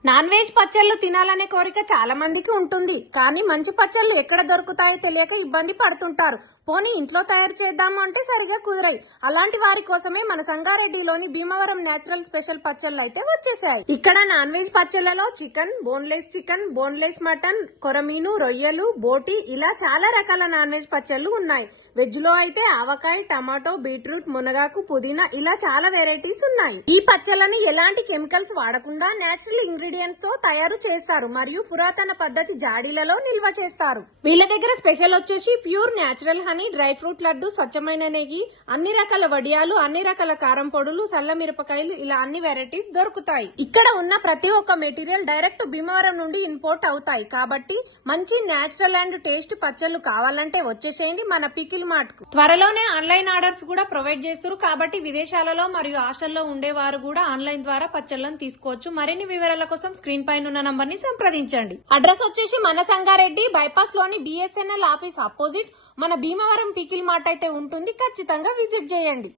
Non veg పచ్చళ్ళు తినాలనే కోరిక చాలా మందికి ఉంటుంది. కానీ మంచి పచ్చళ్ళు ఎక్కడ దొరుకుతాయో తెలియక ఇబ్బంది పడుతుంటారు. పోనీ ఇంట్లో తయారు చేద్దాము అంటే సరిగా కుదరాయి. అలాంటి వారి కోసమే మన సంగారెడ్డిలోని భీమవరం నేచురల్ స్పెషల్ పచ్చళ్ళు అయితే వచ్చేసాయి. ఇక్కడ non veg పచ్చళ్లలో chicken, boneless mutton, కొరమీను, రొయ్యలు, బోటి ఇలా చాలా రకాల నాన్ వెజ్ పచ్చళ్ళు ఉన్నాయి. వెజ్ లో అయితే ఆవకాయ, టమాటో, బీట్రూట్, మునగాకు, పుదీనా ఇలా చాలా వెరైటీస్ ఉన్నాయి. ఈ పచ్చళ్ళని ఎలాంటి కెమికల్స్ వాడకుండా నేచురల్ ఇంగ్రీడియంట్స్ తో తయారు చేస్తారు మరియు పురాతన పద్ధతి జాడీలలో నిల్వ చేస్తారు. వీళ్ళ దగ్గర స్పెషల్ వచ్చేసి pure natural honey, dry fruit laddu, స్వచ్ఛమైన నెయ్యి, అన్ని రకాల వడియాలు, అన్ని రకాల కారం పొడులు, సల్ల మిరపకాయలు ఇలా అన్ని వెరైటీస్ దొరుకుతాయి. ఇక్కడ ఉన్న ప్రతి ఒక్క మెటీరియల్ డైరెక్ట్ భీమవరం నుండి ఇంపోర్ట్ అవుతాయి. కాబట్టి మంచి నేచురల్ అండ్ టేస్ట్ పచ్చళ్ళు కావాలంటే వచ్చేసేయండి మన పికిల్ మార్ట్ కు. త్వరలోనే ఆన్లైన్ ఆర్డర్స్ కూడా ప్రొవైడ్ చేస్తారు. కాబట్టి విదేశాలలో మరియు హాస్టల్లో ఉండేవారు కూడా ఆన్లైన్ ద్వారా పచ్చళ్ళను తీసుకోవచ్చు. మరిన్ని వివరాల కోసం స్క్రీన్ పైన ఉన్న నంబర్ ని సంప్రదించండి. అడ్రస్ వచ్చేసి మన సంగారెడ్డి బైపాస్ లోని BSNL ఆఫీస్ ఆపోజిట్ మన భీమవరం పికిల్ మార్ట్ అయితే ఉంటుంది. ఖచ్చితంగా విజిట్ చేయండి.